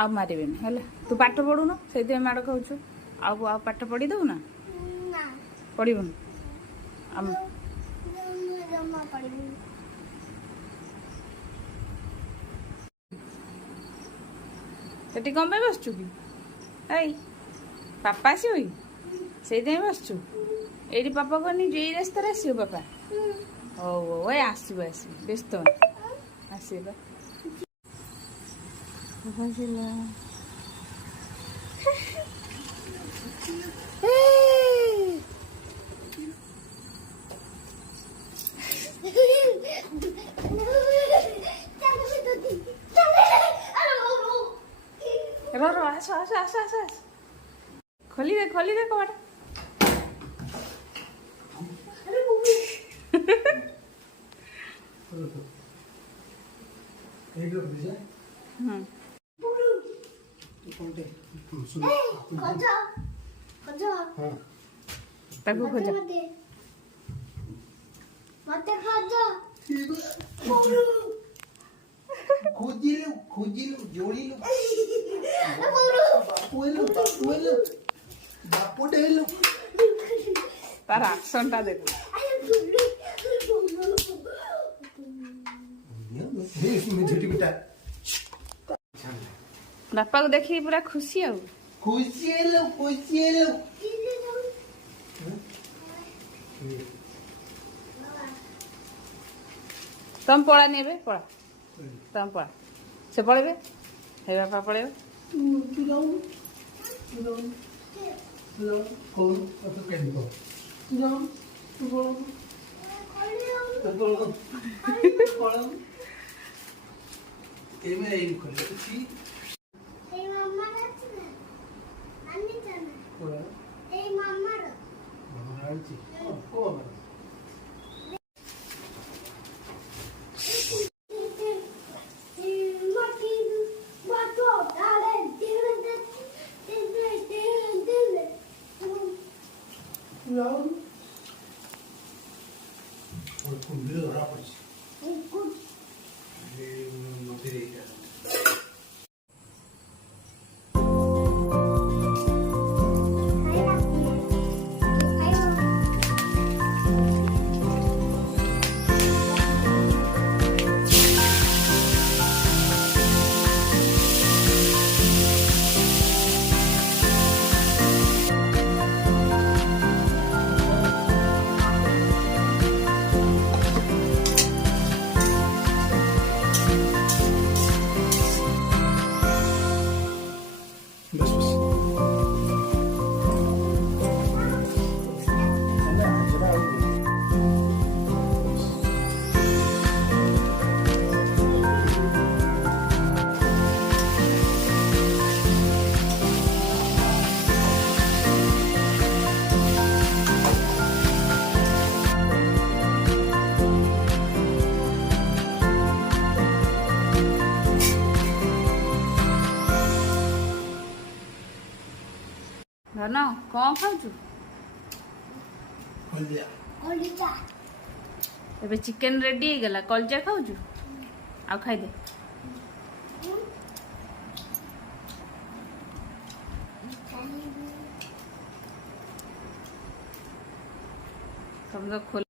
ଆଉ ମାରିବେନି ହେଲା। ତୁ ପାଠ ପଢୁନୁ ସେଇଥିପାଇଁ ମାଡ଼ ଖାଉଛୁ। ଆଉ ପାଠ ପଢି ଦବୁ ନା ପଢିବୁନି ସେଠି କ'ଣ ପାଇଁ ବସିଛୁ କି? ଏଇ ପାପା ଆସିବ କି ସେଇଥିପାଇଁ ବସିଛୁ? ଏଇଠି ପାପା କହନି ଏଇ ରାସ୍ତାରେ ଆସିବ ପାପା? ହଉ ହଉ ଏଇ ଆସିବ ବ୍ୟସ୍ତ ଆସିବ ଆସିଲା। ଆସ ଖୋଲିଦେ କବାଟ। ତାକୁ ଖୋଜ खोजिलु जोड़िलु बापू डेलु तार एक्शन टा देखो। बापा को देखी पूरा खुशी आउ खुशी तुम पड़ा नहीं पड़ा तुम पड़ा से पड़े हे बापा पड़े धन कौन खाऊ ए चिकेन रेडी हो गला कलजा खाऊ आ खाइदे तुम तो खोल